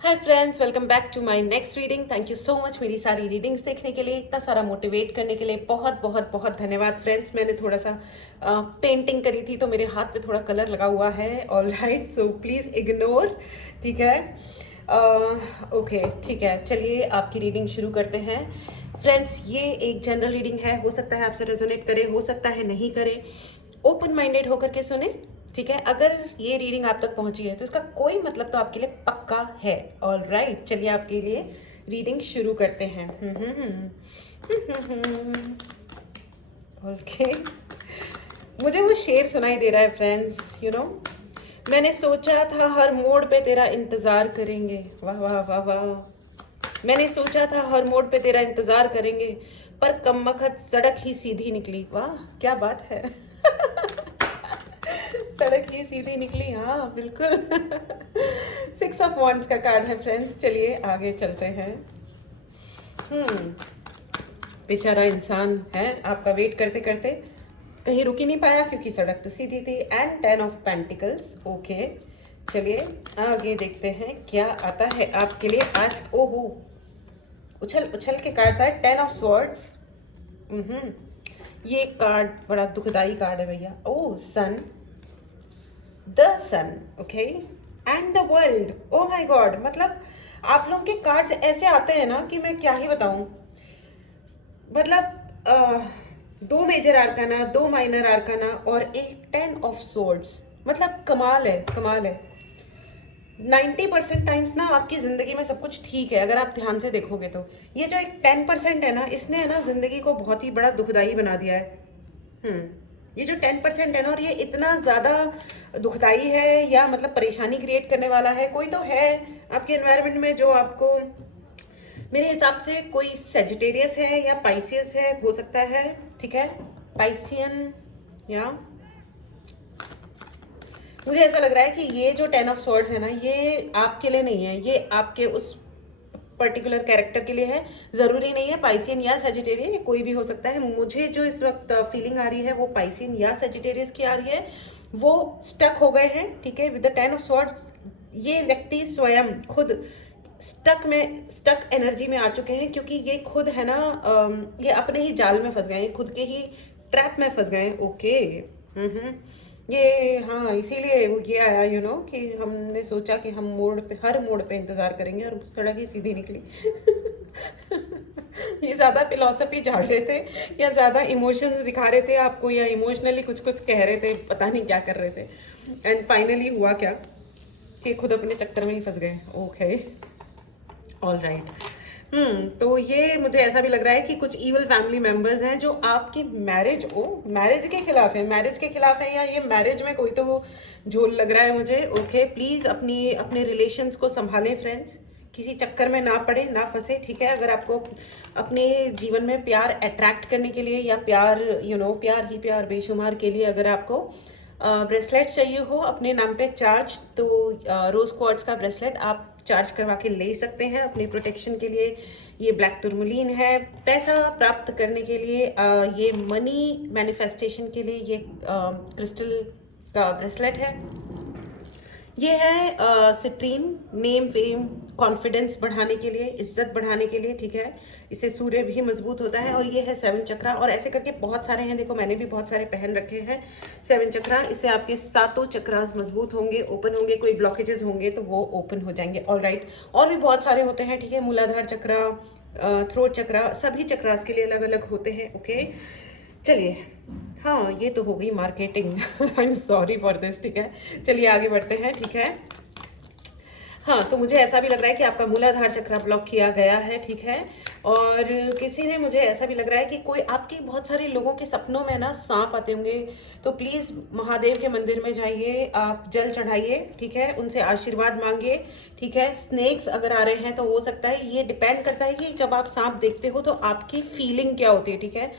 Hi friends, welcome back to my next reading. Thank you so much मेरी सारी readings देखने के लिए, इतना सारा मोटिवेट करने के लिए बहुत बहुत बहुत धन्यवाद फ्रेंड्स। मैंने थोड़ा सा पेंटिंग करी थी तो मेरे हाथ पे थोड़ा कलर लगा हुआ है। All right, so please ignore. ठीक है, ओके ठीक है, चलिए आपकी रीडिंग शुरू करते हैं फ्रेंड्स। ये एक जनरल रीडिंग है, हो सकता है आपसे रेजोनेट करे, हो सकता है नहीं करे। ओपन माइंडेड होकर के सुने। ठीक है, अगर ये रीडिंग आप तक पहुंची है तो इसका कोई मतलब तो आपके लिए पक्का है। ऑल राइट, चलिए आपके लिए रीडिंग शुरू करते हैं। ओके, मुझे वो शेर सुनाई दे रहा है फ्रेंड्स, मैंने सोचा था हर मोड़ पे तेरा इंतजार करेंगे। वाह वाह वाह वाह। मैंने सोचा था हर मोड़ पे तेरा इंतजार करेंगे, पर कमबख्त सड़क ही सीधी निकली। वाह क्या बात है। सड़क ही सीधी निकली, हाँ बिल्कुल। 6 ऑफ वॉन्ड्स का कार्ड है फ्रेंड्स। चलिए आगे चलते हैं। हम्म बेचारा इंसान है, आपका वेट करते करते कहीं रुक ही नहीं पाया क्योंकि सड़क तो सीधी थी। And 10 of pentacles. ओके, चलिए आगे देखते हैं क्या आता है आपके लिए आज। ओहो, उछल उछल के कार्ड्स आए। 10 ऑफ स्वॉर्ड्स। ये कार्ड बड़ा दुखदाई कार्ड है भैया। Oh sun, the sun, okay, and the world. Oh my god, मतलब आप लोग के कार्ड्स ऐसे आते हैं ना कि मैं क्या ही बताऊं। मतलब दो मेजर आर्काना, दो माइनर आर्काना और एक 10 ऑफ सोर्ड्स। मतलब कमाल है, कमाल है। 90% टाइम्स ना आपकी ज़िंदगी में सब कुछ ठीक है अगर आप ध्यान से देखोगे तो। ये जो एक 10% है ना, इसने है ना ज़िंदगी को बहुत ही बड़ा दुखदाई बना दिया है। ये जो 10% है ना, और ये इतना ज़्यादा दुखदाई है या मतलब परेशानी क्रिएट करने वाला है। कोई तो है आपके एनवायरनमेंट में जो आपको, मेरे हिसाब से कोई सेजिटेरियस है या पाइसियस है, हो सकता है। ठीक है, पाइसियन, या मुझे ऐसा लग रहा है कि ये जो 10 ऑफ स्वॉर्ड्स है ना, ये आपके लिए नहीं है, ये आपके उस पर्टिकुलर कैरेक्टर के लिए है। ज़रूरी नहीं है पाइसियन या सेजिटेरियन, ये कोई भी हो सकता है। मुझे जो इस वक्त फीलिंग आ रही है वो पाइसियन या सेजिटेरियस की आ रही है। वो स्टक हो गए हैं, ठीक है, विद द 10 ऑफ स्वॉर्ड्स। ये व्यक्ति स्वयं खुद स्टक एनर्जी में आ चुके हैं क्योंकि ये खुद है ना, ये अपने ही जाल में फंस गए हैं, खुद के ही ट्रैप में फंस गए हैं। ओके, ये हाँ, इसीलिए वो ये आया, कि हमने सोचा कि हम हर मोड़ पे इंतज़ार करेंगे और सड़क ही सीधी निकली। ये ज़्यादा फिलॉसफी झाड़ रहे थे या ज़्यादा इमोशंस दिखा रहे थे आपको, या इमोशनली कुछ कुछ कह रहे थे, पता नहीं क्या कर रहे थे। एंड फाइनली हुआ क्या कि खुद अपने चक्कर में ही फंस गए। Okay, all right. तो ये मुझे ऐसा भी लग रहा है कि कुछ इवल फैमिली मेंबर्स हैं जो आपकी मैरिज के खिलाफ है, या ये मैरिज में कोई तो झोल लग रहा है मुझे। ओके, प्लीज़ अपने रिलेशंस को संभालें फ्रेंड्स, किसी चक्कर में ना पड़े, ना फंसे। ठीक है, अगर आपको अपने जीवन में प्यार अट्रैक्ट करने के लिए या प्यार प्यार ही प्यार बेशुमार के लिए अगर आपको ब्रेसलेट चाहिए हो अपने नाम पे चार्ज, तो रोज क्वार्ट्ज का ब्रेसलेट आप चार्ज करवा के ले सकते हैं अपनी प्रोटेक्शन के लिए। ये ब्लैक टूरमलीन है पैसा प्राप्त करने के लिए, ये मनी मैनिफेस्टेशन के लिए ये क्रिस्टल का ब्रेसलेट है। ये है सिट्रीन, नेम फेम कॉन्फिडेंस बढ़ाने के लिए, इज्जत बढ़ाने के लिए। ठीक है, इससे सूर्य भी मजबूत होता है। और ये है 7 चक्रा, और ऐसे करके बहुत सारे हैं, देखो मैंने भी बहुत सारे पहन रखे हैं 7 चक्रा। इससे आपके 7 चक्रास मजबूत होंगे, ओपन होंगे, कोई ब्लॉकेजेस होंगे तो वो ओपन हो जाएंगे। ऑल राइट, और भी बहुत सारे होते हैं। ठीक है, मूलाधार चक्रा, थ्रोट चक्रा, सभी चक्रास के लिए अलग अलग होते हैं। ओके, चलिए, हाँ ये तो हो गई marketing. I am sorry for this. ठीक है, चलिए आगे बढ़ते हैं। ठीक है, हाँ तो मुझे ऐसा भी लग रहा है कि आपका मूलाधार चक्र ब्लॉक किया गया है। ठीक है, और किसी ने, मुझे ऐसा भी लग रहा है कि कोई आपके बहुत सारे लोगों के सपनों में ना सांप आते होंगे, तो प्लीज़ महादेव के मंदिर में जाइए, आप जल चढ़ाइए। ठीक है, उनसे आशीर्वाद मांगिए। ठीक है, स्नेक्स अगर आ रहे हैं तो हो सकता है, ये डिपेंड करता है कि जब आप सांप देखते हो तो आपकी फीलिंग क्या होती है। ठीक है,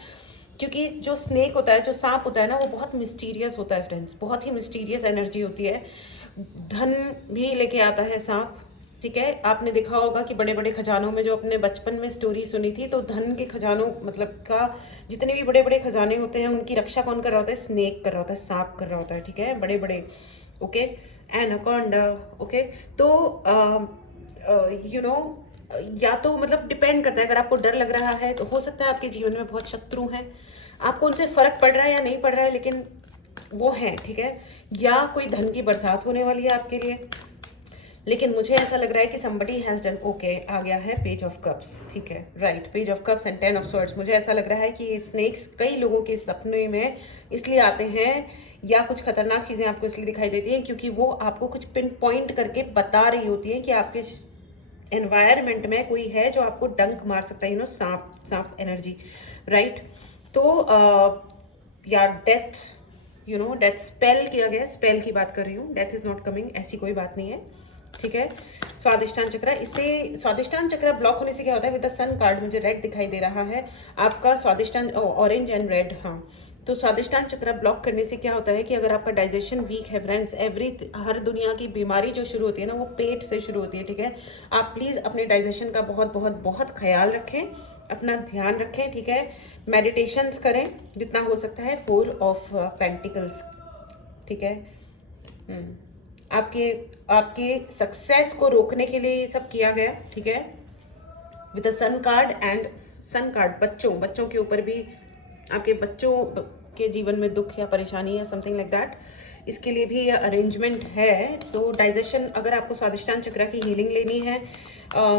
क्योंकि जो स्नेक होता है, जो सांप होता है ना, वो बहुत मिस्टीरियस होता है फ्रेंड्स, बहुत ही मिस्टीरियस एनर्जी होती है। धन भी लेके आता है सांप। ठीक है, आपने देखा होगा कि बड़े बड़े खजानों में, जो अपने बचपन में स्टोरी सुनी थी, तो धन के खजानों मतलब का जितने भी बड़े बड़े खजाने होते हैं उनकी रक्षा कौन कर रहा होता है? स्नेक कर रहा होता है, सांप कर रहा होता है। ठीक है, बड़े बड़े। Okay, anaconda. ओके, तो यू नो या तो मतलब डिपेंड करता है, अगर आपको डर लग रहा है तो हो सकता है आपके जीवन में बहुत शत्रु हैं, आपको उनसे फर्क पड़ रहा है या नहीं पड़ रहा है, लेकिन वो हैं, ठीक है। या कोई धन की बरसात होने वाली है आपके लिए, लेकिन मुझे ऐसा लग रहा है कि somebody has done ओके आ गया है पेज ऑफ कप्स, ठीक है, right, page of cups and 10 of swords। मुझे ऐसा लग रहा है कि ये स्नेक्स कई लोगों के सपने में इसलिए आते हैं या कुछ खतरनाक चीज़ें आपको इसलिए दिखाई देती हैं क्योंकि वो आपको कुछ पिन पॉइंट करके बता रही होती हैं कि आपके एनवायरनमेंट में कोई है जो आपको डंक मार सकता है, सांप सांप एनर्जी, राइट। तो या डेथ, डेथ स्पेल किया गया, स्पेल की बात कर रही हूँ, डेथ इज नॉट कमिंग, ऐसी कोई बात नहीं है, ठीक है। स्वादिष्टान चक्र, इससे स्वादिष्टान चक्र ब्लॉक होने से क्या होता है, विद द सन कार्ड मुझे रेड दिखाई दे रहा है आपका स्वादिष्टान, ऑरेंज एंड रेड, हाँ। तो स्वादिष्टान चक्र ब्लॉक करने से क्या होता है कि अगर आपका डाइजेशन वीक है फ्रेंड्स, हर दुनिया की बीमारी जो शुरू होती है ना वो पेट से शुरू होती है, ठीक है। आप प्लीज़ अपने डाइजेशन का बहुत बहुत बहुत ख्याल रखें, अपना ध्यान रखें, ठीक है। मेडिटेशंस करें जितना हो सकता है, 4 ऑफ पेंटिकल्स, ठीक है। आपके आपके सक्सेस को रोकने के लिए ये सब किया गया, ठीक है, with the sun card and sun card बच्चों के ऊपर भी, आपके बच्चों के जीवन में दुख या परेशानी या समथिंग लाइक दैट, इसके लिए भी अरेंजमेंट है। तो डाइजेशन, अगर आपको स्वादिष्टान चक्र की हीलिंग लेनी है,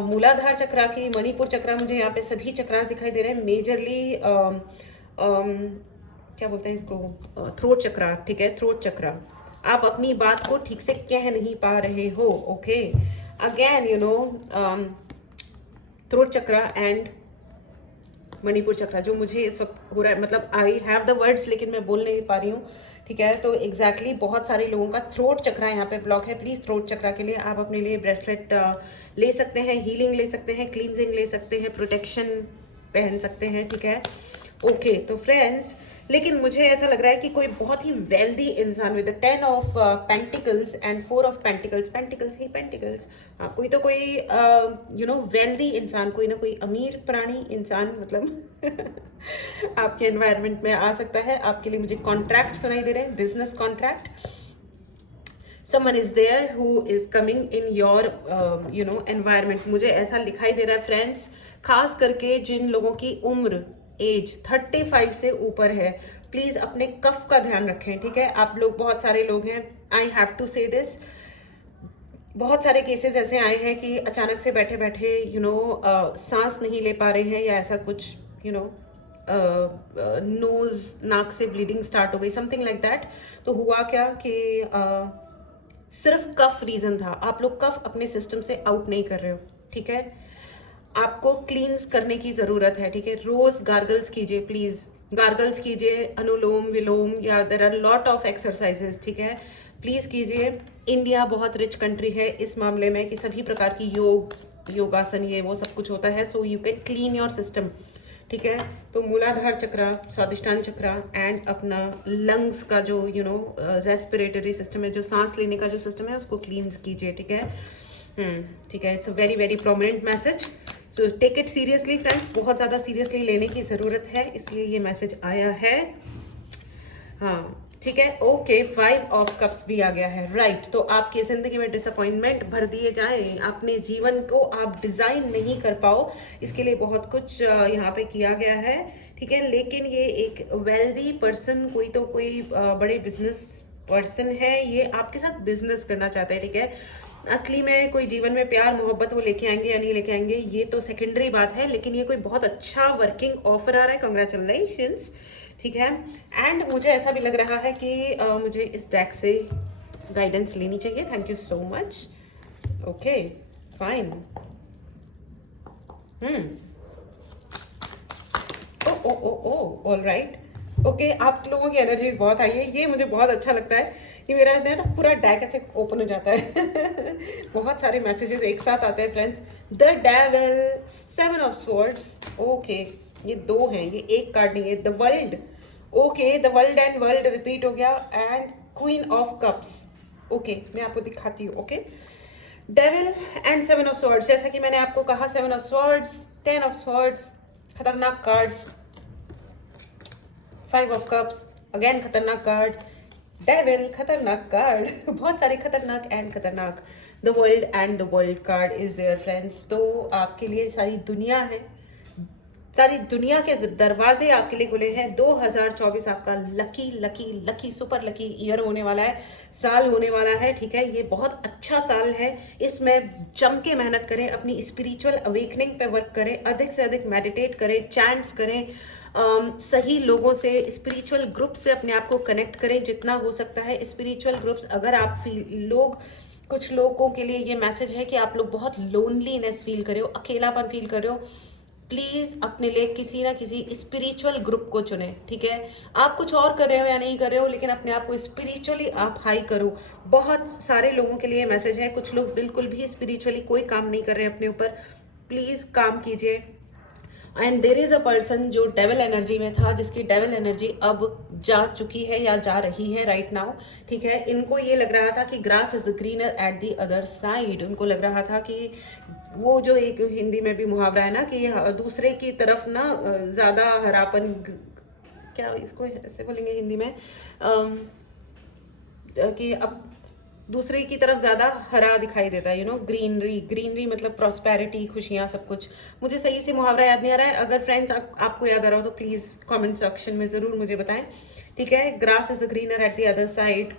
मूलाधार चक्र की, मणिपुर चक्र, मुझे यहाँ पे सभी चक्र दिखाई दे रहे हैं, मेजरली क्या बोलते हैं इसको, थ्रोट चक्र, ठीक है, थ्रोट चक्र। आप अपनी बात को ठीक से कह नहीं पा रहे हो, ओके। अगेन थ्रोट चक्र एंड मणिपुर चक्र जो मुझे इस वक्त हो रहा है, मतलब आई हैव द वर्ड्स लेकिन मैं बोल नहीं पा रही हूँ, ठीक है। तो एग्जैक्टली बहुत सारे लोगों का थ्रोट चक्र यहाँ पे ब्लॉक है। प्लीज़ थ्रोट चक्र के लिए आप अपने लिए ब्रेसलेट ले सकते हैं, हीलिंग ले सकते हैं, क्लींजिंग ले सकते हैं, प्रोटेक्शन पहन सकते हैं, ठीक है, ओके। तो फ्रेंड्स, लेकिन मुझे ऐसा लग रहा है कि कोई बहुत ही वेल्दी इंसान with 10 of pentacles and 4 of pentacles, pentacles he pentacles, कोई तो कोई वेल्दी इंसान, कोई ना कोई अमीर प्राणी इंसान, मतलब आपके एनवायरनमेंट में आ सकता है। आपके लिए मुझे कॉन्ट्रैक्ट सुनाई दे रहे हैं, business contract, someone is there who is coming in your environment। मुझे ऐसा दिखाई दे रहा है फ्रेंड्स, खास करके जिन लोगों की उम्र एज 35 से ऊपर है, प्लीज़ अपने कफ का ध्यान रखें, ठीक है। आप लोग, बहुत सारे लोग हैं, आई हैव टू से दिस, बहुत सारे केसेस ऐसे आए हैं कि अचानक से बैठे बैठे सांस नहीं ले पा रहे हैं या ऐसा कुछ, नोज, नाक से ब्लीडिंग स्टार्ट हो गई, समथिंग लाइक दैट। तो हुआ क्या कि सिर्फ कफ रीज़न था, आप लोग कफ अपने सिस्टम से आउट नहीं कर रहे हो, ठीक है। आपको क्लींस करने की ज़रूरत है, ठीक है। रोज़ गार्गल्स कीजिए, प्लीज़ गार्गल्स कीजिए, अनुलोम विलोम, या there are lot of exercises, ठीक है, प्लीज़ कीजिए। इंडिया बहुत रिच कंट्री है इस मामले में कि सभी प्रकार की योगासन, ये वो सब कुछ होता है, so you can clean your system, ठीक है। तो मूलाधार चक्र, स्वादिष्टान चक्र एंड अपना लंग्स का जो रेस्पिरेटरी सिस्टम है, जो सांस लेने का जो सिस्टम है, उसको क्लींस कीजिए, ठीक है। ठीक है, it's a very very prominent message, so take it seriously friends, बहुत ज़्यादा सीरियसली लेने की ज़रूरत है, इसलिए ये मैसेज आया है, हाँ, ठीक है, ओके। 5 ऑफ कप्स भी आ गया है, राइट। तो आपकी ज़िंदगी में डिसअपॉइंटमेंट भर दिए जाएं, अपने जीवन को आप डिज़ाइन नहीं कर पाओ, इसके लिए बहुत कुछ यहाँ पे किया गया है, ठीक है। लेकिन ये एक वेल्दी पर्सन, कोई तो कोई बड़े बिजनेस पर्सन है, ये आपके साथ बिजनेस करना चाहता है, ठीक है। असली में कोई जीवन में प्यार मोहब्बत वो लेके आएंगे या नहीं लेके आएंगे ये तो सेकेंडरी बात है, लेकिन ये कोई बहुत अच्छा वर्किंग ऑफर आ रहा है, कंग्रेचुलेशंस, ठीक है। एंड मुझे ऐसा भी लग रहा है कि मुझे इस डेक से गाइडेंस लेनी चाहिए, thank you so much, okay fine. Oh oh oh oh all right, okay. आप लोगों की एनर्जीज बहुत आई है, ये मुझे बहुत अच्छा लगता है कि मेरा ना पूरा डेक ऐसे ओपन हो जाता है बहुत सारे मैसेजेस एक साथ आते हैं friends. The devil, 7 of swords, okay, ये 2 हैं, ये एक कार्ड नहीं है। The world, okay, the world and world repeat हो गया, and queen of cups, okay, मैं आपको दिखाती हूँ, okay. Devil and 7 of swords, जैसा कि मैंने आपको कहा, 7 ऑफ स्वॉर्ड्स, 10 ऑफ स्वॉर्ड्स, खतरनाक कार्ड्स, 5 ऑफ कप्स, अगेन खतरनाक कार्ड, डेविल, खतरनाक कार्ड बहुत सारे खतरनाक एंड खतरनाक, the world and the world card is their friends. तो आपके लिए सारी दुनिया है, सारी दुनिया के दरवाजे आपके लिए खुले हैं। 2024 आपका lucky lucky lucky super lucky year होने वाला है, साल होने वाला है, ठीक है। ये बहुत अच्छा साल है, इसमें जम के मेहनत करें, अपनी स्पिरिचुअल अवेकनिंग पे वर्क करें, अधिक से अधिक मेडिटेट करें, चैंट्स करें, सही लोगों से, स्पिरिचुअल ग्रुप से अपने आप को कनेक्ट करें जितना हो सकता है। स्पिरिचुअल ग्रुप्स अगर आप कुछ लोगों के लिए ये मैसेज है कि आप लोग बहुत लोनलीनेस फील कर रहे हो, अकेलापन फील कर रहे हो, प्लीज़ अपने लिए किसी ना किसी स्पिरिचुअल ग्रुप को चुने, ठीक है। आप कुछ और कर रहे हो या नहीं कर रहे हो, लेकिन अपने आप को स्पिरिचुअली आप हाई करो। बहुत सारे लोगों के लिए मैसेज है, कुछ लोग बिल्कुल भी स्पिरिचुअली कोई काम नहीं कर रहे हैं अपने ऊपर, प्लीज़ काम कीजिए। And there is a person जो डेविल एनर्जी में था, जिसकी डेविल एनर्जी अब जा चुकी है या जा रही है राइट नाउ, ठीक है। इनको ये लग रहा था कि grass is greener at the other side. उनको लग रहा था कि वो जो एक हिंदी में भी मुहावरा है ना कि दूसरे की तरफ ना ज़्यादा हरापन, क्या इसको ऐसे बोलेंगे हिंदी में, कि अब दूसरे की तरफ ज़्यादा हरा दिखाई देता है, ग्रीनरी। ग्रीनरी मतलब प्रॉस्पेरिटी, खुशियाँ, सब कुछ। मुझे सही से मुहावरा याद नहीं आ रहा है, अगर फ्रेंड्स आपको याद आ रहा हो तो प्लीज़ कमेंट सेक्शन में ज़रूर मुझे बताएं, ठीक है। Grass is greener at the other side,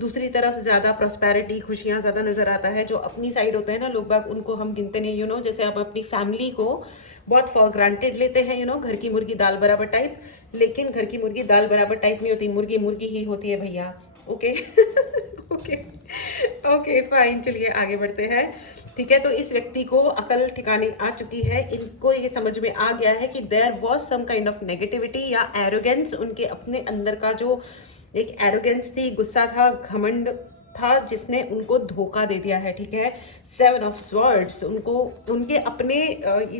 दूसरी तरफ ज़्यादा प्रॉस्पेरिटी, खुशियाँ ज़्यादा नज़र आता है। जो अपनी साइड होते हैं ना लोग बाग, उनको हम गिनते नहीं, जैसे आप अपनी फैमिली को बहुत फॉर ग्रांटेड लेते हैं, घर की मुर्गी दाल बराबर टाइप, लेकिन घर की मुर्गी दाल बराबर टाइप नहीं होती, मुर्गी मुर्गी ही होती है भैया, ओके। ओके ओके फाइन, चलिए आगे बढ़ते हैं, ठीक है। तो इस व्यक्ति को अकल ठिकाने आ चुकी है, इनको ये समझ में आ गया है कि there was some kind of negativity या एरोगेंस, उनके अपने अंदर का जो एक एरोगेंस थी, गुस्सा था, घमंड था, जिसने उनको धोखा दे दिया है, ठीक है। 7 ऑफ स्वॉर्ड्स, उनको उनके अपने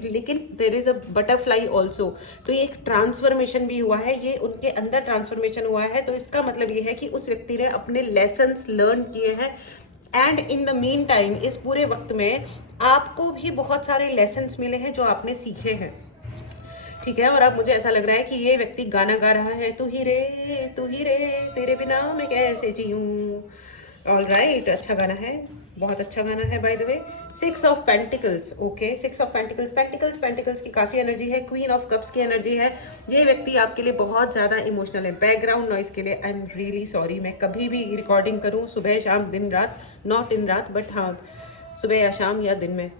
लेकिन there is a butterfly also, तो ये एक ट्रांसफॉर्मेशन भी हुआ है, ये उनके अंदर ट्रांसफॉर्मेशन हुआ है। तो इसका मतलब ये है कि उस व्यक्ति ने अपने लेसन्स लर्न किए हैं, and in the mean time, इस पूरे वक्त में आपको भी बहुत सारे लेसन्स मिले हैं जो आपने सीखे हैं, ठीक है। और अब मुझे ऐसा लग रहा है कि ये व्यक्ति गाना गा रहा है, तू ही रे तेरे बिना मैं कैसे जीऊं। ऑल राइट, अच्छा गाना है, बहुत अच्छा गाना है bye the way. 6 of pentacles, okay, 6 of pentacles, pentacles की काफ़ी एनर्जी है, क्वीन ऑफ कप्स की एनर्जी है। ये व्यक्ति आपके लिए बहुत ज़्यादा इमोशनल है। बैकग्राउंड नॉइस के लिए आई एम रियली सॉरी, मैं कभी भी रिकॉर्डिंग करूँ सुबह शाम दिन रात, नॉट इन रात बट हाँ सुबह या शाम या दिन में,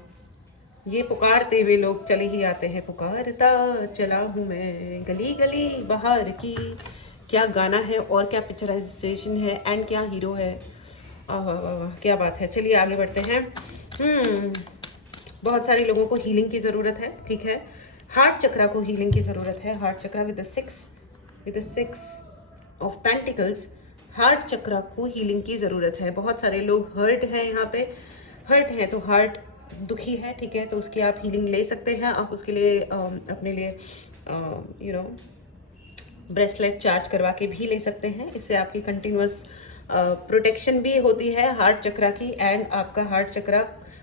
ये पुकारते हुए लोग चले ही आते हैं, पुकारता चला हूँ मैं गली गली बाहर की। क्या गाना है और क्या पिक्चराइजेशन है एंड क्या हीरो है, क्या बात है। चलिए आगे बढ़ते हैं। बहुत सारे लोगों को हीलिंग की ज़रूरत है, ठीक है। हार्ट चक्रा को हीलिंग की ज़रूरत है। Heart chakra with the six of pentacles, heart chakra को हीलिंग की ज़रूरत है। बहुत सारे लोग हर्ट हैं, यहाँ पे हर्ट है तो हार्ट दुखी है, ठीक है। तो उसकी आप हीलिंग ले सकते हैं। आप उसके लिए अपने लिए ब्रेसलेट चार्ज करवा के भी ले सकते हैं, इससे आपकी कंटिन्यूअस प्रोटेक्शन भी होती है हार्ट चक्रा की। एंड आपका हार्ट चक्रा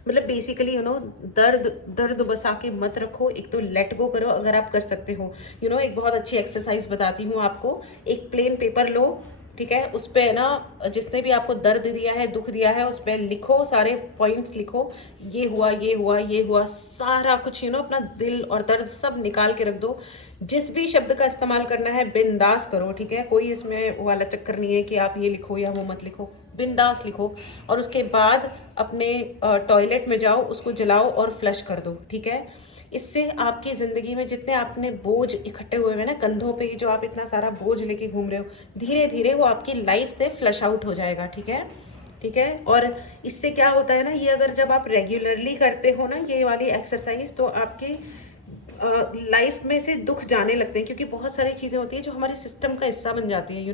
मतलब बेसिकली दर्द बसा के मत रखो, एक तो लेट गो करो अगर आप कर सकते हो। एक बहुत अच्छी एक्सरसाइज बताती हूँ आपको। एक प्लेन पेपर लो, ठीक है, उस पर ना जिसने भी आपको दर्द दिया है, दुख दिया है, उस पर लिखो, सारे पॉइंट्स लिखो, ये हुआ ये हुआ ये हुआ, सारा कुछ अपना दिल और दर्द सब निकाल के रख दो। जिस भी शब्द का इस्तेमाल करना है बिंदास करो, ठीक है। कोई इसमें वाला चक्कर नहीं है कि आप ये लिखो या वो मत लिखो, बिंदास लिखो। और उसके बाद अपने टॉयलेट में जाओ, उसको जलाओ और फ्लश कर दो, ठीक है। इससे आपकी ज़िंदगी में जितने आपने बोझ इकट्ठे हुए हैं ना कंधों पे, जो आप इतना सारा बोझ लेके घूम रहे हो, धीरे धीरे वो आपकी लाइफ से फ्लश आउट हो जाएगा, ठीक है, ठीक है। और इससे क्या होता है ना, ये अगर जब आप रेगुलरली करते हो ना ये वाली एक्सरसाइज, तो आपके लाइफ में से दुख जाने लगते हैं, क्योंकि बहुत सारी चीज़ें होती हैं जो हमारे सिस्टम का हिस्सा बन जाती है।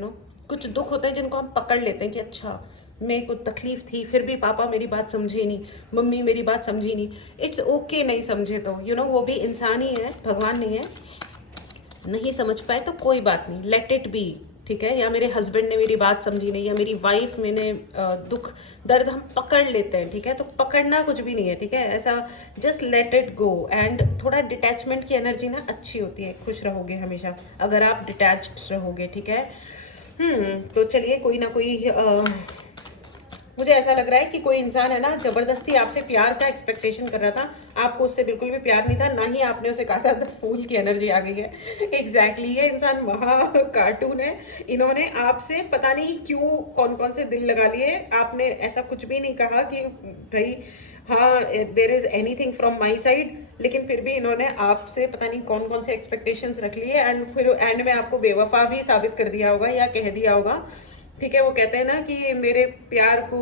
कुछ दुख होते हैं जिनको हम पकड़ लेते हैं कि अच्छा मेरे को तकलीफ थी, फिर भी पापा मेरी बात समझे नहीं, मम्मी मेरी बात समझी नहीं। इट्स ओके नहीं समझे तो वो भी इंसान ही है, भगवान नहीं है। नहीं समझ पाए तो कोई बात नहीं, लेट इट बी, ठीक है। या मेरे हस्बैंड ने मेरी बात समझी नहीं, या मेरी वाइफ मैंने दुख दर्द हम पकड़ लेते हैं, ठीक है। तो पकड़ना कुछ भी नहीं है, ठीक है। ऐसा just let it go. And थोड़ा डिटैचमेंट की एनर्जी ना अच्छी होती है, खुश रहोगे हमेशा अगर आप डिटैच्ड रहोगे, ठीक है। तो चलिए कोई ना कोई मुझे ऐसा लग रहा है कि कोई इंसान है ना, जबरदस्ती आपसे प्यार का एक्सपेक्टेशन कर रहा था, आपको उससे बिल्कुल भी प्यार नहीं था, ना ही आपने उसे कहा था। तो फूल की एनर्जी आ गई है। एग्जैक्टली ये इंसान महा कार्टून है। इन्होंने आपसे पता नहीं क्यों कौन कौन से दिल लगा लिए। आपने ऐसा कुछ भी नहीं कहा कि भाई हाँ there is anything from my side, लेकिन फिर भी इन्होंने आपसे पता नहीं कौन कौन से एक्सपेक्टेशंस रख लिए, एंड फिर एंड में आपको बेवफा भी साबित कर दिया होगा या कह दिया होगा। ठीक है, वो कहते हैं ना कि मेरे प्यार को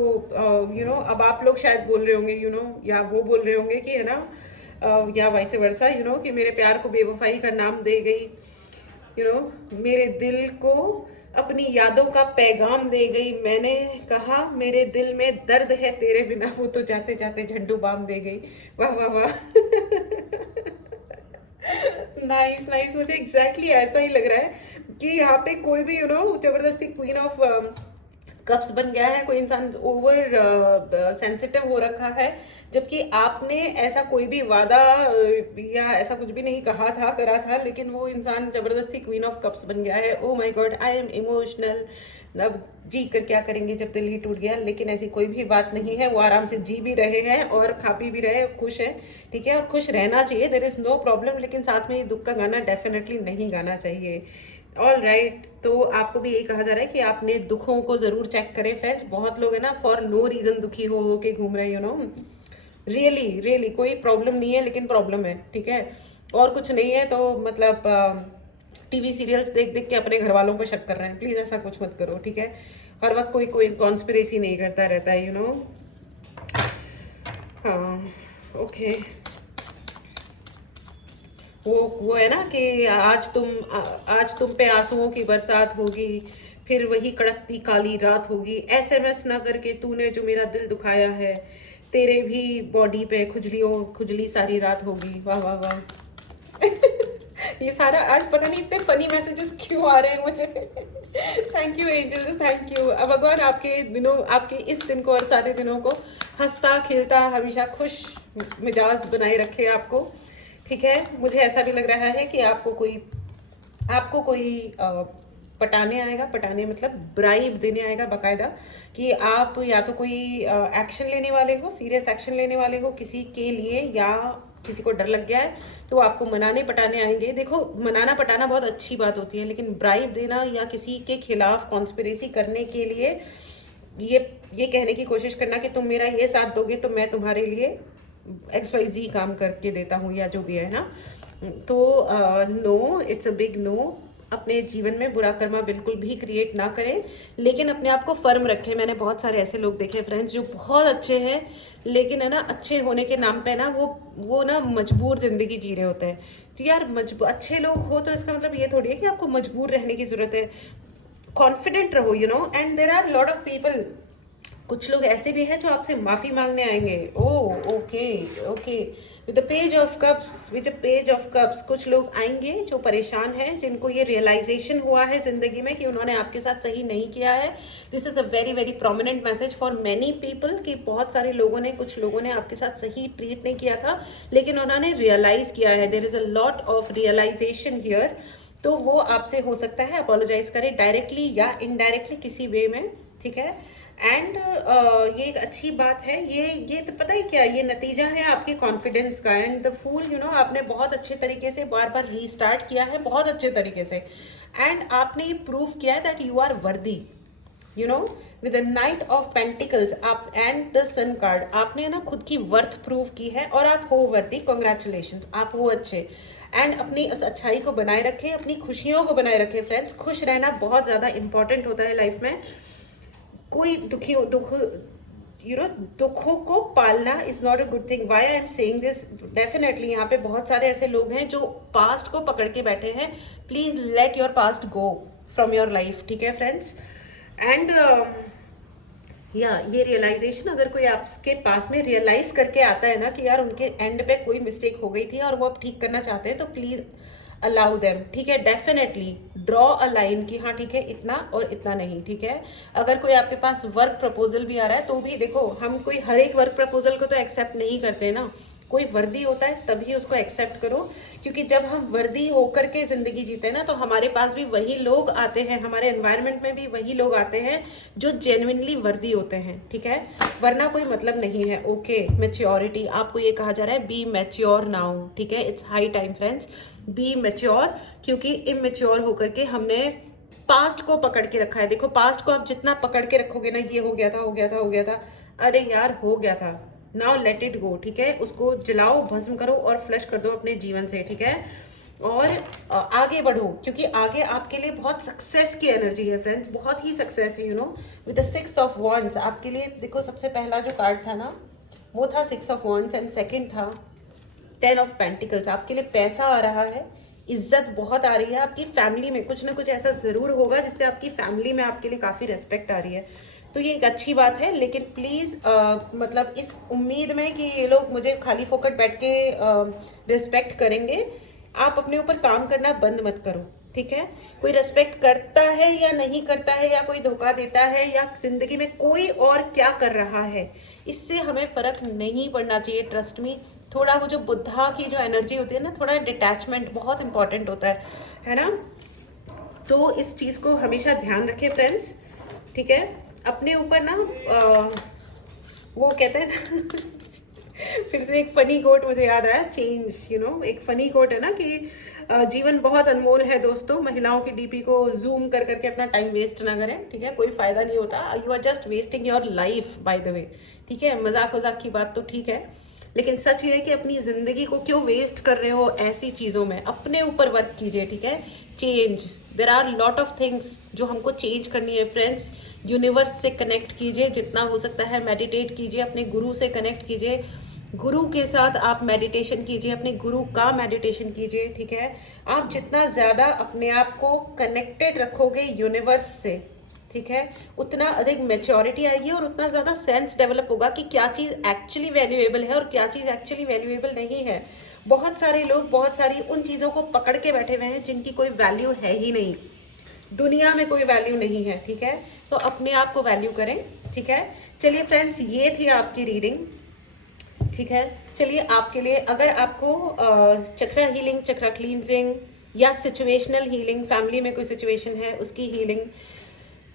अब आप लोग शायद बोल रहे होंगे या वो बोल रहे होंगे कि है ना, या वाइस वर्सा कि मेरे प्यार को बेवफाई का नाम दे गई, मेरे दिल को अपनी यादों का पैगाम दे गई। मैंने कहा मेरे दिल में दर्द है तेरे बिना, वो तो जाते जाते झंडू बाम दे गई। वाह वाह वाह। नाइस नाइस, मुझे एग्जैक्टली ऐसा ही लग रहा है कि यहाँ पे कोई भी जबरदस्ती क्वीन ऑफ कप्स बन गया है, कोई इंसान ओवर सेंसिटिव हो रखा है, जबकि आपने ऐसा कोई भी वादा या ऐसा कुछ भी नहीं कहा था करा था, लेकिन वो इंसान जबरदस्ती क्वीन ऑफ कप्स बन गया है। ओ my God, I am emotional. अब जी कर क्या करेंगे जब दिल ही टूट गया, लेकिन ऐसी कोई भी बात नहीं है। वो आराम से जी भी रहे हैं और खा पी भी रहे, खुश है। ठीक है, और खुश रहना चाहिए, देयर इज़ नो प्रॉब्लम, लेकिन साथ में ये दुख का गाना डेफिनेटली नहीं गाना चाहिए। ऑल राइट, तो आपको भी यही कहा जा रहा है कि आपने दुखों को ज़रूर चेक करें फ्रेंड्स। बहुत लोग है ना फॉर नो रीज़न दुखी हो के घूम रहे रियली रियली कोई प्रॉब्लम नहीं है, लेकिन प्रॉब्लम है। ठीक है, और कुछ नहीं है तो मतलब टीवी सीरियल्स देख देख के अपने घर वालों पर शक कर रहे हैं। प्लीज़ ऐसा कुछ मत करो। ठीक है, हर वक्त कोई कोई कॉन्स्पिरेसी नहीं करता रहता है हाँ ओके। वो है ना कि आज तुम पे आंसुओं की बरसात होगी, फिर वही कड़कती काली रात होगी, एसएमएस ना करके तूने जो मेरा दिल दुखाया है, तेरे भी बॉडी पे खुजली सारी रात होगी। वाह वाह वाह। ये सारा आज पता नहीं इतने फनी मैसेजेस क्यों आ रहे हैं मुझे। Thank you angels, thank you. अब भगवान आपके इस दिन को और सारे दिनों को हंसता खिलता हमेशा खुश मिजाज बनाए रखे आपको। ठीक है, मुझे ऐसा भी लग रहा है कि आपको कोई पटाने आएगा, पटाने मतलब ब्राइब देने आएगा बाकायदा, कि आप या तो कोई एक्शन लेने वाले हो, सीरियस एक्शन लेने वाले हो किसी के लिए, या किसी को डर लग गया है तो आपको मनाने पटाने आएंगे। देखो, मनाना पटाना बहुत अच्छी बात होती है, लेकिन ब्राइब देना या किसी के खिलाफ कॉन्स्पिरेसी करने के लिए ये कहने की कोशिश करना कि तुम मेरा ये साथ दोगे तो मैं तुम्हारे लिए XYZ काम करके देता हूँ, या जो भी है ना, तो no, it's a big no. अपने जीवन में बुरा कर्मा बिल्कुल भी क्रिएट ना करें, लेकिन अपने आप को फर्म रखें। मैंने बहुत सारे ऐसे लोग देखे फ्रेंड्स जो बहुत अच्छे हैं, लेकिन है ना अच्छे होने के नाम पे ना वो ना मजबूर ज़िंदगी जी रहे होते हैं। तो यार अच्छे लोग हो तो इसका मतलब ये थोड़ी है कि आपको मजबूर रहने की ज़रूरत है। कॉन्फिडेंट रहो and there are lot of people, कुछ लोग ऐसे भी हैं जो आपसे माफ़ी मांगने आएंगे। Oh okay okay, with the page of cups कुछ लोग आएंगे जो परेशान हैं, जिनको ये रियलाइजेशन हुआ है ज़िंदगी में कि उन्होंने आपके साथ सही नहीं किया है। This is a very very prominent message for many people कि बहुत सारे कुछ लोगों ने आपके साथ सही ट्रीट नहीं किया था, लेकिन उन्होंने रियलाइज़ किया है। There is a lot of realisation here, तो वो आपसे हो सकता है अपोलोजाइज करें डायरेक्टली या इनडायरेक्टली किसी वे में। ठीक है, एंड ये एक अच्छी बात है। ये तो पता है क्या, ये नतीजा है आपके कॉन्फिडेंस का। एंड द फूल आपने बहुत अच्छे तरीके से बार बार रीस्टार्ट किया है, बहुत अच्छे तरीके से, एंड आपने ये प्रूव किया है that you are worthy with the knight of pentacles आप एंड द सन कार्ड, आपने ना खुद की वर्थ प्रूव की है, और आप हो वर्दी। कॉन्ग्रेचुलेशन, आप हो अच्छे। एंड अपनी उस अच्छाई को बनाए रखें, अपनी खुशियों को बनाए रखें फ्रेंड्स। खुश रहना बहुत ज़्यादा इंपॉर्टेंट होता है लाइफ में। कोई दुखों को पालना is not a good thing. Why I am saying this, definitely यहाँ पे बहुत सारे ऐसे लोग हैं जो पास्ट को पकड़ के बैठे हैं। Please let your past go from your life. ठीक है फ्रेंड्स, एंड ये रियलाइजेशन अगर कोई आपके पास में रियलाइज करके आता है ना कि यार उनके एंड पे कोई मिस्टेक हो गई थी और वो अब ठीक करना चाहते हैं, तो प्लीज अलाउ देम। ठीक है, डेफिनेटली ड्रॉ अ लाइन कि हाँ ठीक है इतना और इतना नहीं। ठीक है, अगर कोई आपके पास वर्क प्रपोजल भी आ रहा है तो भी देखो, हम कोई हर एक वर्क प्रपोजल को तो एक्सेप्ट नहीं करते ना। कोई वर्दी होता है तभी उसको एक्सेप्ट करो, क्योंकि जब हम वर्दी होकर के ज़िंदगी जीते हैं ना, तो हमारे पास भी वही लोग आते हैं, हमारे एनवायरनमेंट में भी वही लोग आते हैं जो जेन्युइनली वर्दी होते हैं, ठीक है, वरना कोई मतलब नहीं है। ओके, मैच्योरिटी, आपको ये कहा जा रहा है बी मैच्योर नाउ, ठीक है, it's high time friends, be mature, क्योंकि इमेच्योर होकर के हमने पास्ट को पकड़ के रखा है। देखो, पास्ट को आप जितना पकड़ के रखोगे ना, ये हो गया था, हो गया था, हो गया था, अरे यार हो गया था, नाउ लेट इट गो, ठीक है, उसको जलाओ, भस्म करो और फ्लश कर दो अपने जीवन से, ठीक है, और आगे बढ़ो, क्योंकि आगे आपके लिए बहुत सक्सेस की एनर्जी है फ्रेंड्स, बहुत ही सक्सेस है, you know, with the 6 of wands आपके लिए। देखो, सबसे पहला जो कार्ड था ना, वो था 6 ऑफ वॉन्ड्स, एंड सेकेंड था 10 ऑफ पेंटिकल्स। आपके लिए पैसा आ रहा है, इज्जत बहुत आ रही है, आपकी फैमिली में कुछ ना कुछ ऐसा ज़रूर होगा जिससे आपकी फैमिली में आपके लिए काफ़ी रिस्पेक्ट आ रही है, तो ये एक अच्छी बात है। लेकिन प्लीज़ मतलब इस उम्मीद में कि ये लोग मुझे खाली फोकट बैठ के रिस्पेक्ट करेंगे, आप अपने ऊपर काम करना बंद मत करो, ठीक है। कोई रिस्पेक्ट करता है या नहीं करता है, या कोई धोखा देता है, या ज़िंदगी में कोई और क्या कर रहा है, इससे हमें फ़र्क नहीं पड़ना चाहिए, ट्रस्ट मी। थोड़ा वो जो बुद्धा की जो एनर्जी होती है ना, थोड़ा डिटैचमेंट बहुत इंपॉर्टेंट होता है ना, तो इस चीज़ को हमेशा ध्यान रखें फ्रेंड्स, ठीक है। अपने ऊपर ना वो कहते हैं ना फिर से एक फनी कोट मुझे याद आया, चेंज, यू नो, एक फनी कोट है ना कि जीवन बहुत अनमोल है दोस्तों, महिलाओं की डीपी को जूम कर करके अपना टाइम वेस्ट ना करें, ठीक है, कोई फायदा नहीं होता, you are just wasting your life by the way, ठीक है। मजाक वजाक की बात तो ठीक है, लेकिन सच ये है कि अपनी ज़िंदगी को क्यों वेस्ट कर रहे हो ऐसी चीज़ों में, अपने ऊपर वर्क कीजिए, ठीक है। Change, there are lot of things जो हमको चेंज करनी है फ्रेंड्स। यूनिवर्स से कनेक्ट कीजिए जितना हो सकता है, मेडिटेट कीजिए, अपने गुरु से कनेक्ट कीजिए, गुरु के साथ आप मेडिटेशन कीजिए, अपने गुरु का मेडिटेशन कीजिए, ठीक है। आप जितना ज़्यादा अपने आप को कनेक्टेड रखोगे यूनिवर्स से, ठीक है, उतना अधिक मैच्योरिटी आएगी और उतना ज़्यादा सेंस डेवलप होगा कि क्या चीज़ एक्चुअली वैल्यूएबल है और क्या चीज़ एक्चुअली वैल्यूएबल नहीं है। बहुत सारे लोग बहुत सारी उन चीज़ों को पकड़ के बैठे हुए हैं जिनकी कोई वैल्यू है ही नहीं, दुनिया में कोई वैल्यू नहीं है, ठीक है। तो अपने आप को वैल्यू करें, ठीक है। चलिए फ्रेंड्स, ये थी आपकी रीडिंग, ठीक है। चलिए, आपके लिए अगर आपको चक्रा हीलिंग, चक्रा क्लींजिंग या सिचुएशनल हीलिंग, फैमिली में कोई सिचुएशन है उसकी हीलिंग,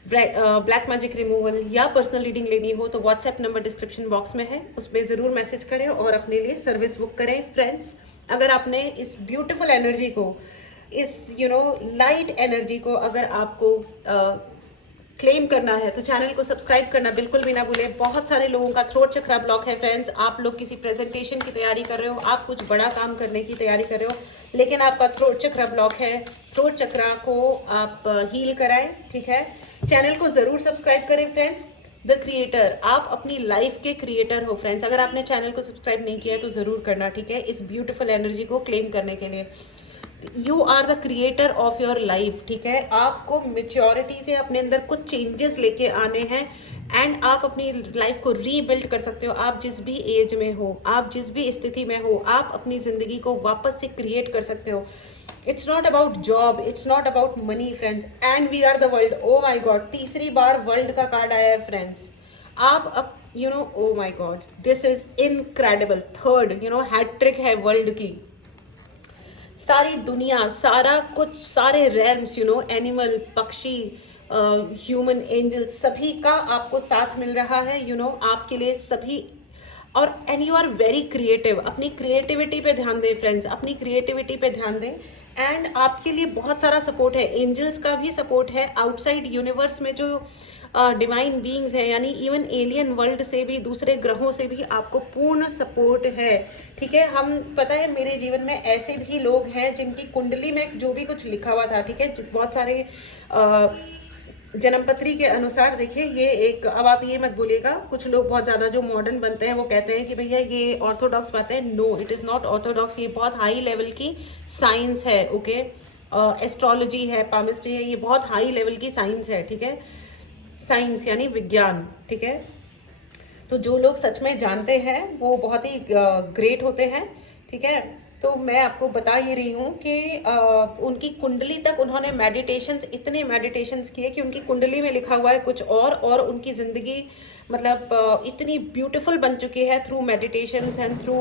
ब्लैक मैजिक रिमूवल या पर्सनल रीडिंग लेनी हो, तो व्हाट्सएप नंबर डिस्क्रिप्शन बॉक्स में है, उसमें ज़रूर मैसेज करें और अपने लिए सर्विस बुक करें फ्रेंड्स। अगर आपने इस ब्यूटीफुल एनर्जी को, इस लाइट एनर्जी को अगर आपको क्लेम करना है तो चैनल को सब्सक्राइब करना बिल्कुल भी ना भूलें। बहुत सारे लोगों का थ्रोट चक्रा ब्लॉक है फ्रेंड्स, आप लोग किसी प्रेजेंटेशन की तैयारी कर रहे हो, आप कुछ बड़ा काम करने की तैयारी कर रहे हो, लेकिन आपका थ्रोट चक्रा ब्लॉक है, थ्रोट चक्रा को आप हील कराएं, ठीक है। चैनल को ज़रूर सब्सक्राइब करें फ्रेंड्स। द क्रिएटर, आप अपनी लाइफ के क्रिएटर हो फ्रेंड्स। अगर आपने चैनल को सब्सक्राइब नहीं किया है तो ज़रूर करना, ठीक है, इस ब्यूटीफुल एनर्जी को क्लेम करने के लिए। You are the creator of your life, ठीक है। आपको मेच्योरिटी से अपने अंदर कुछ चेंजेस लेके आने हैं एंड आप अपनी लाइफ को रीबिल्ड कर सकते हो। आप जिस भी एज में हो, आप जिस भी स्थिति में हो, आप अपनी ज़िंदगी को वापस से क्रिएट कर सकते हो। It's not about job, it's not about money friends, and we are the world. Oh my God, तीसरी बार वर्ल्ड का कार्ड आया है फ्रेंड्स। आप अब oh my god, this is incredible. Third hat-trick है वर्ल्ड की। सारी दुनिया, सारा कुछ, सारे रेल्म्स, एनिमल, पक्षी, ह्यूमन, एंजल, सभी का आपको साथ मिल रहा है, आपके लिए सभी। और and you are very creative. अपनी क्रिएटिविटी पे ध्यान दें फ्रेंड्स, अपनी क्रिएटिविटी पे ध्यान दें। एंड आपके लिए बहुत सारा सपोर्ट है, एंजल्स का भी सपोर्ट है, आउटसाइड यूनिवर्स में जो डिवाइन बीइंग्स हैं, यानी इवन एलियन वर्ल्ड से भी, दूसरे ग्रहों से भी आपको पूर्ण सपोर्ट है, ठीक है। हम, पता है, मेरे जीवन में ऐसे भी लोग हैं जिनकी कुंडली में जो भी कुछ लिखा हुआ था, ठीक है, बहुत सारे जन्मपत्री के अनुसार, देखिए ये एक, अब आप ये मत बोलिएगा, कुछ लोग बहुत ज़्यादा जो मॉडर्न बनते हैं वो कहते हैं कि भैया ये ऑर्थोडॉक्स बातें हैं। No, it is not orthodox, ये बहुत हाई लेवल की साइंस है, ओके। एस्ट्रोलॉजी है, पामिस्ट्री है, ये बहुत हाई लेवल की साइंस है, ठीक है, साइंस यानी विज्ञान, ठीक है। तो जो लोग सच में जानते हैं वो बहुत ही ग्रेट होते हैं, ठीक है। तो मैं आपको बता ही रही हूँ कि उनकी कुंडली तक उन्होंने इतने मेडिटेशंस किए कि उनकी कुंडली में लिखा हुआ है कुछ और उनकी ज़िंदगी मतलब इतनी ब्यूटीफुल बन चुकी है through meditations and through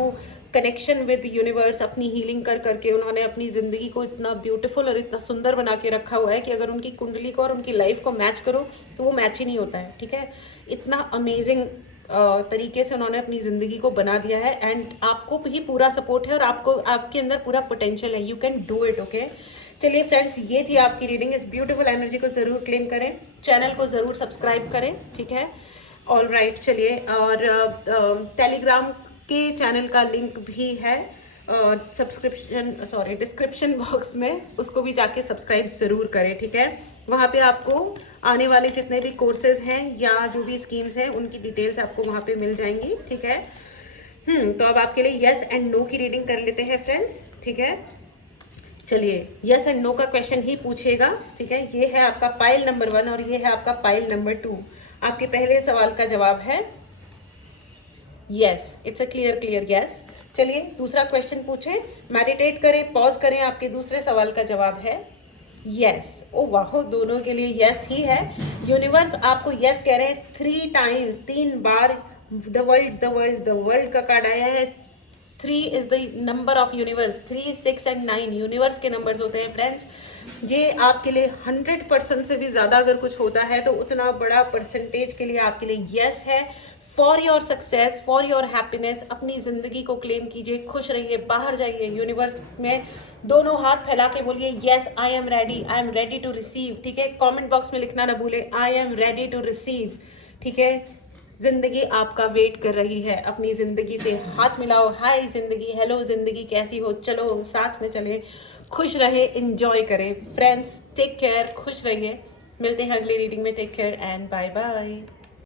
connection with universe. अपनी हीलिंग कर करके उन्होंने अपनी ज़िंदगी को इतना ब्यूटीफुल और इतना सुंदर बना के रखा हुआ है कि अगर उनकी कुंडली को और उनकी लाइफ को मैच करो तो वो मैच ही नहीं होता है, ठीक है। इतना अमेजिंग तरीके से उन्होंने अपनी ज़िंदगी को बना दिया है एंड आपको भी पूरा सपोर्ट है और आपको आपके अंदर पूरा पोटेंशियल है, you can do it, okay. चलिए फ्रेंड्स, ये थी आपकी रीडिंग। इस ब्यूटीफुल एनर्जी को ज़रूर क्लेम करें, चैनल को ज़रूर सब्सक्राइब करें, ठीक है। ऑल राइट, चलिए। और टेलीग्राम के चैनल का लिंक भी है डिस्क्रिप्शन बॉक्स में, उसको भी जाके सब्सक्राइब ज़रूर करें, ठीक है। वहाँ पे आपको आने वाले जितने भी कोर्सेज हैं या जो भी स्कीम्स हैं उनकी डिटेल्स आपको वहाँ पे मिल जाएंगी, ठीक है। तो अब आपके लिए यस एंड नो की रीडिंग कर लेते हैं फ्रेंड्स, ठीक है। चलिए, यस एंड नो का क्वेश्चन ही पूछेगा, ठीक है। ये है आपका पाइल नंबर 1 और ये है आपका पाइल नंबर 2। आपके पहले सवाल का जवाब है yes, it's a clear yes. चलिए दूसरा क्वेश्चन पूछें, मेडिटेट करें, पॉज करें, आपके दूसरे सवाल का जवाब है यस। ओ वाह, दोनों के लिए यस ही है। यूनिवर्स आपको यस कह रहे हैं 3 टाइम्स, 3 बार। द वर्ल्ड का कार्ड आया है। 3 is the number of universe. 3, 6 and 9 universe के नंबर्स होते हैं फ्रेंड्स। ये आपके लिए 100% से भी ज़्यादा अगर कुछ होता है तो उतना बड़ा परसेंटेज के लिए आपके लिए यस है। For your success, for your happiness, अपनी ज़िंदगी को क्लेम कीजिए, खुश रहिए, बाहर जाइए, यूनिवर्स में दोनों हाथ फैला के बोलिए yes, I am ready to receive, ठीक है। कमेंट बॉक्स में लिखना ना भूले, I am ready to receive, ठीक है। ज़िंदगी आपका वेट कर रही है। अपनी ज़िंदगी से हाथ मिलाओ, हाय ज़िंदगी, हेलो ज़िंदगी, कैसी हो, चलो साथ में चले, खुश रहे, इंजॉय करें फ्रेंड्स। टेक केयर, खुश रहिए, मिलते हैं अगली रीडिंग में। Take care and bye bye.